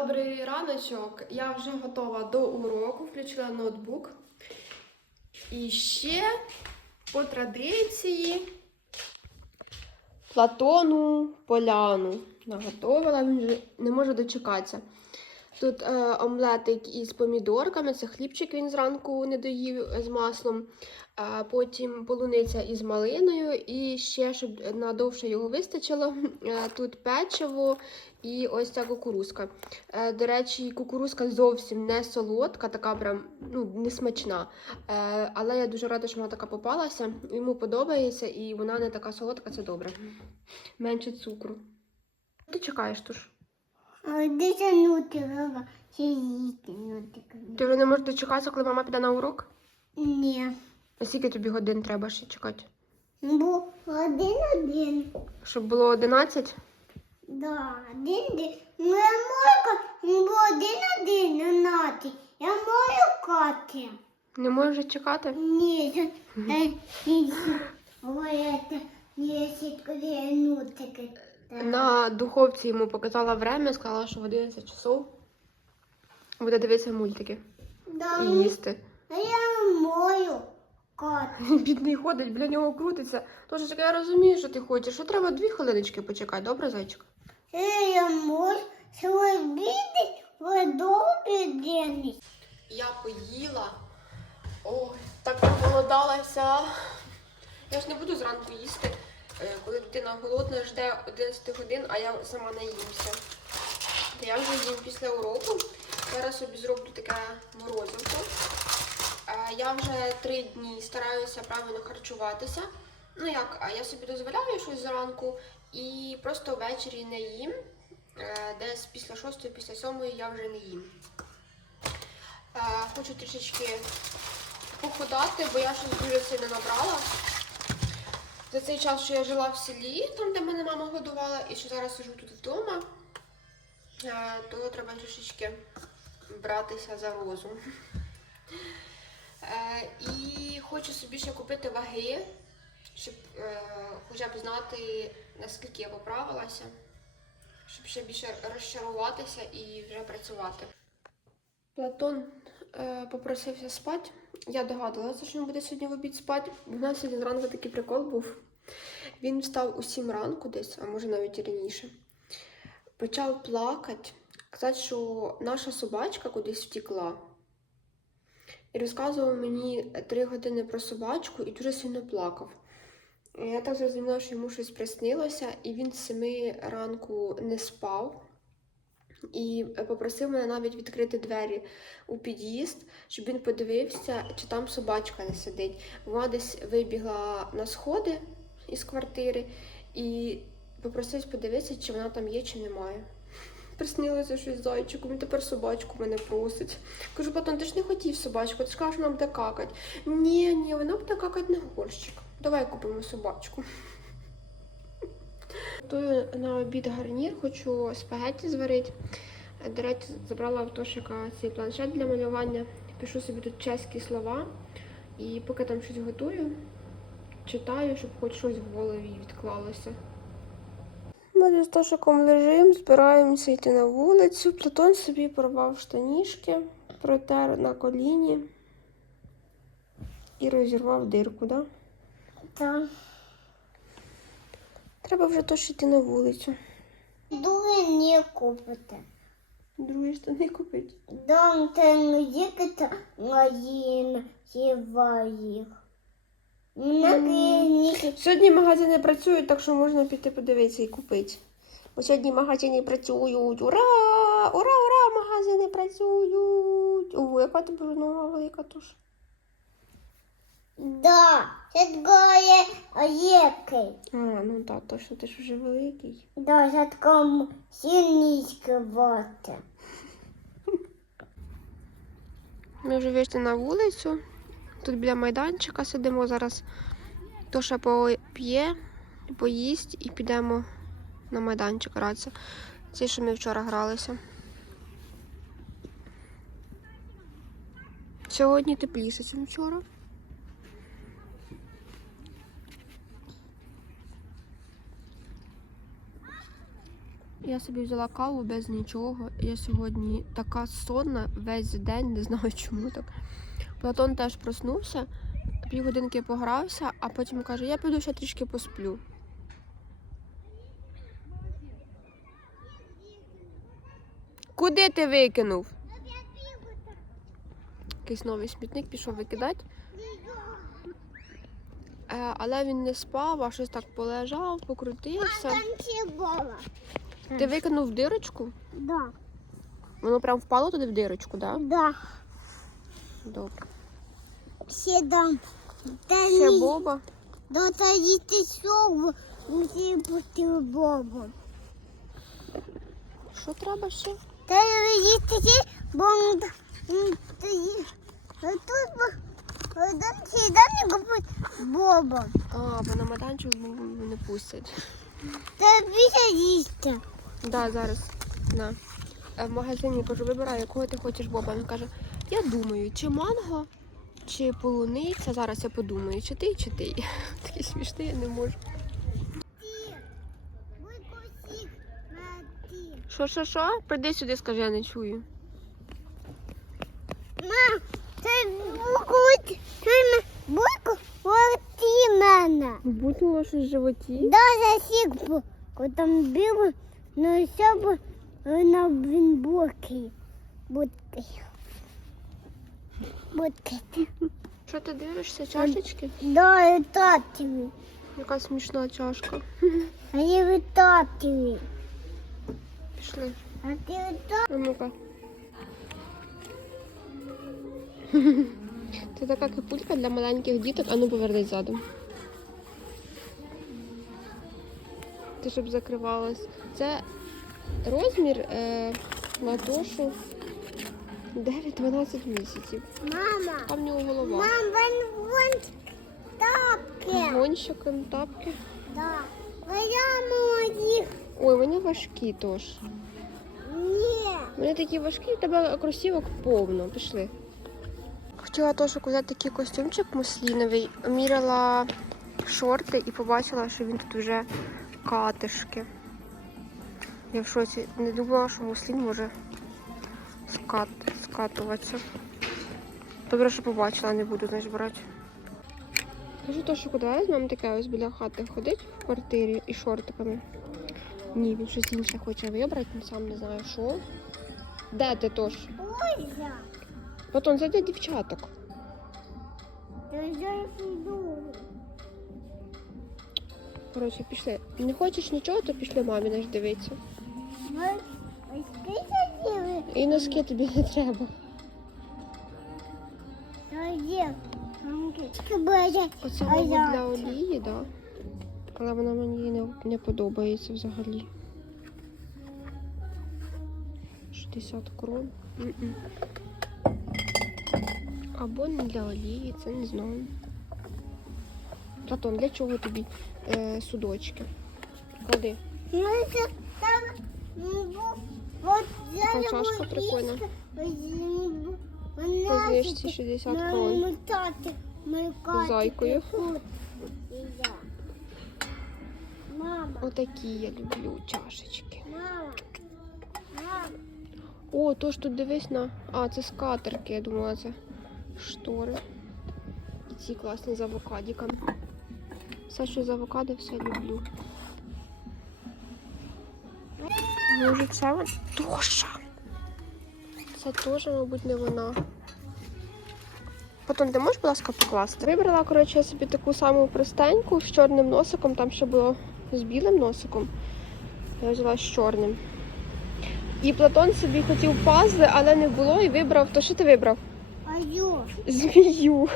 Добрий раночок. Я вже готова до уроку, включила ноутбук. І ще по традиції Платону поляну наготовила, він вже не може дочекатися. Тут е, омлетик із помідорками, це хлібчик він зранку не доїв з маслом. А потім полуниця із малиною, і ще, щоб надовше його вистачило, е, тут печиво і ось ця кукурузка. Е, До речі, кукурузка зовсім не солодка, така прям ну, не смачна. Е, Але я дуже рада, що вона така попалася. Йому подобається, і вона не така солодка, це добре. Менше цукру. Ти чекаєш туш? Ти вже не можеш дочекатися, коли мама піде на урок? Ні. А скільки тобі годин треба ще чекати? Бо один-один. Щоб було 11? Да, один-один. Моя мойка, бо один-один нати. Я мою кати. Не можеш чекати? Ні, це е, ні. На духовці йому показала время, сказала, що в 11 часов буде дивитися мультики Да, і їсти. а я мою кати. Бідний ходить, біля нього крутиться. Тож я розумію, що ти хочеш. Що треба дві хвилиночки почекати, добре, зайчик? Е, Я можу свій бідний день. Я поїла. Ой, так проголодалася. Я ж не буду зранку їсти, е, коли дитина голодна, жде 11 годин, а я сама наїмся. Та я вже їм після уроку. Зараз собі зроблю таке морозивко. Е, Я вже три дні стараюся правильно харчуватися. Ну як, я собі дозволяю щось зранку і просто ввечері не їм. Е, Десь після 6 після 7 я вже не їм. Е, Хочу трішечки похудати, бо я щось дуже сильно набрала. За цей час, що я жила в селі, там, де мене мама годувала, і що зараз сижу тут вдома, то треба трішечки братися за розум. Е, І хочу собі ще купити ваги, щоб е, хоча б знати, наскільки я поправилася, щоб ще більше розчаруватися і вже працювати. Платон е, попросився спати. Я догадувалася, що він буде сьогодні в обід спати. У нас сьогодні зранку такий прикол був. Він встав у 7 ранку десь, а може навіть раніше. Почав плакати, казати, що наша собачка кудись втекла. І розказував мені 3 години про собачку і дуже сильно плакав. Я так зрозуміла, що йому щось приснилося, і він з 7 ранку не спав. І попросив мене навіть відкрити двері у під'їзд, щоб він подивився, чи там собачка не сидить. Вона десь вибігла на сходи із квартири і попросив подивитися, чи вона там є, чи немає. Приснилося щось зайчиком, і тепер собачку мене просить. Кажу, Батон, ти ж не хотів собачку, ти ж кажеш, вона буде какати. Ні, ні, вона буде какати на горщик. Давай купимо собачку. Готую на обід гарнір, хочу спагетті зварити. До речі, забрала в Тошика цей планшет для малювання. Пишу собі тут чеські слова. І поки там щось готую, читаю, щоб хоч щось в голові відклалося. Ми з Тошиком лежимо, збираємося йти на вулицю. Платон собі порвав штанішки, протер на коліні і розірвав дирку, да? Там Треба вже точно йти на вулицю. дує не купити. Другі штани купити. Дом ten їхати сіва їх. Сьогодні магазини працюють, так що можна піти подивитися і купити. Бо сьогодні магазини працюють. Ура! Ура, ура! Магазини працюють! Ого, яка тебе нога велика туш. Да, це такое який. А, ну так, точно ти ж вже великий. Да, це такому сильнички бати. Ми вже вийшли на вулицю. Тут біля майданчика сидимо зараз. Тоша поп'є, поїсть і підемо на майданчик гратися. Це, що ми вчора гралися. Сьогодні тепліше, ніж вчора. Я собі взяла каву без нічого. Я сьогодні така сонна весь день, не знаю чому так. Платон теж проснувся, півгодинки погрався, а потім каже, я піду ще трішки посплю. Куди ти викинув? Якийсь новий смітник пішов викидати. Е, але він не спав, а щось так полежав, покрутився. Ти викинув дирочку? Да. Воно прям впало туди в дирочку, так? Да. Добре. Ще дам. Та Ще ні. Боба. Да та їсти сову. Мусі бути бобом. Що треба ще? Та їсти ще, бо м, м, та ї- а тут бо- один ще не купить бобом. А, бо на майданчик Бобу не пустять. Та більше їсти. Да, зараз. На. Е, В магазині кажу, вибирай, якого ти хочеш Боба. Він каже, я думаю, чи манго, чи полуниця. Зараз я подумаю, чи ти, чи ти. Такий смішний, я не можу. Що, що, що? Прийди сюди, скажи, я не чую. Мам, це букут, це м- буку ти мене. Бутнуло щось в животі. Да, засік буку, там біло, ну все б на він боки. Будки. Будки. Що ти дивишся? Чашечки? Да, і татові. Яка смішна чашка. А я від татові. Пішли. А ти від татові. А ну-ка. Це така кипулька для маленьких діток, а ну повернись задом. Ти щоб закривалась. Це розмір е, латошу 9-12 місяців. Мама. Там в нього голова. Мам, вон, вон тапки. Гонщик, тапки. Да. А я моїх. Ой, вони важкі тож. Ні. Вони такі важкі, в тебе кросівок повно. Пішли. Хотіла теж взяти такий костюмчик мусліновий, міряла шорти і побачила, що він тут вже катишки. Я в шоці не думала, що муслін може скат, скатуватися. Добре, що побачила, не буду значить, брати. Кажу, то, що куди я з мамою таке ось біля хати ходить в квартирі і шортиками. Ні, він щось інше хоче вибрати, сам не знає що. Де ти тож? Ольга. Потім зайде дівчаток. Я зараз йду. Коротше, пішли. Не хочеш нічого, то пішли мамі наш дивитися. Ви ось діли? І носки тобі не треба. Боже. Оце, мабуть, для олії, так. Да. Але вона мені не, не подобається взагалі. 60 крон. Або не для олії, це не знаю. Платон, для чого тобі е, судочки? Клади. Ну, це так. Зараз чашка прикольна. По вона знижці сидить 60 на крон. Зайкою. я. Отакі я люблю чашечки. О, то ж тут дивись на. А, це скатерки, я думала, це штори. І ці класні з авокадіками. Все, що з авокадо, все люблю. Може, це вона? Тоша. Це теж, мабуть, не вона. Потім ти можеш, будь ласка, покласти? Вибрала, коротше, я собі таку саму простеньку з чорним носиком, там ще було з білим носиком. Я взяла з чорним. І Платон собі хотів пазли, але не було і вибрав. То що ти вибрав? А. Змію.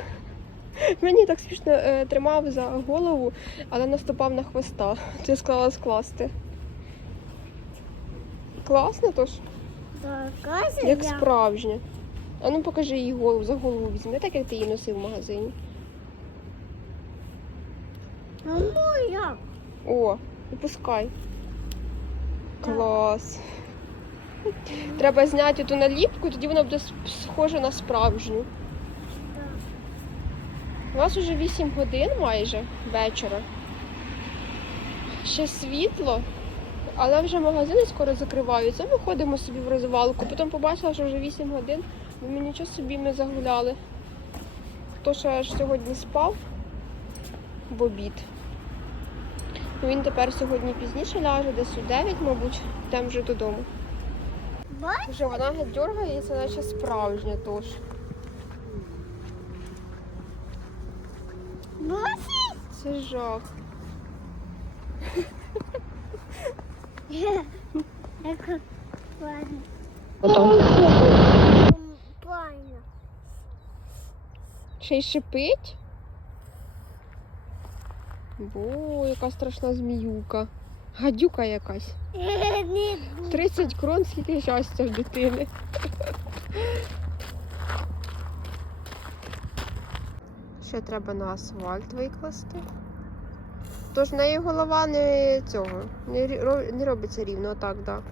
Мені так смішно е, тримав за голову, але наступав на хвоста. Ти сказала скласти. Класно тож, Така як я. справжня. А ну покажи їй голову, за голову візьми, так як ти її носив в магазині. А моя. О, випускай. Клас. Треба зняти ту наліпку, тоді вона буде схожа на справжню. У нас вже 8 годин майже вечора. Ще світло, Але вже магазини скоро закриваються. Ми ходимо собі в розвалку. Потім побачила, що вже 8 годин. Думаю, нічого собі ми загуляли. Хто ще аж сьогодні спав в обід. Ну, Він тепер сьогодні пізніше ляже, десь у 9, мабуть, там вже додому. Вже вона дергається, наче справжня тож. Це жах. Правильно. Ще й шипить. Бо, яка страшна зміюка. Гадюка якась. Не 30 крон, скільки щастя в дитини. Ще треба на асфальт викласти. Тож в неї голова не цього, не, не робиться рівно, отак, так. Да.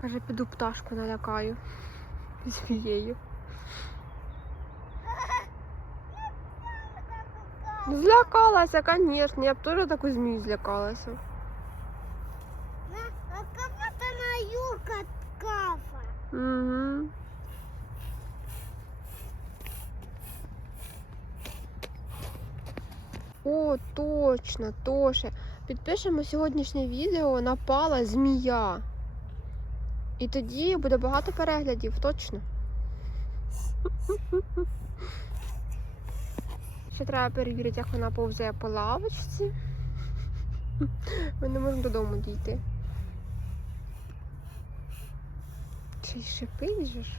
Каже, піду пташку налякаю змією. Злякалася, звісно. Я б теж таку змію злякалася. А кого-то на юга кафа. Угу. О, точно, Тоше. Підпишемо сьогоднішнє відео напала змія. І тоді буде багато переглядів, точно. Ще треба перевірити, як вона повзає по лавочці. Ми не можемо додому дійти. Й шипить же ж.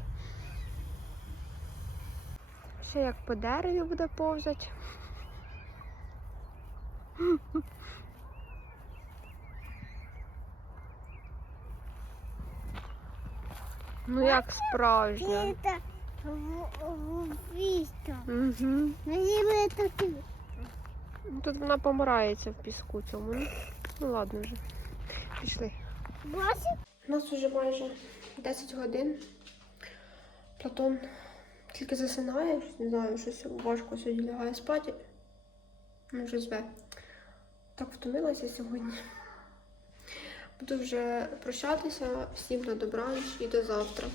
Ще як по дереві буде повзати. Ну як справжня. Это убийство. Угу. Наверное, это ты. Ну, Тут вона помирається в піску цьому. Ну, ну ладно вже. Пішли. Бачиш? У нас вже майже 10 годин. Платон тільки засинає, не знаю, щось важко сьогодні лягає спати. Ну, вже зве. Так втомилася сьогодні. Буду вже прощатися. Всім на добраніч і до завтра.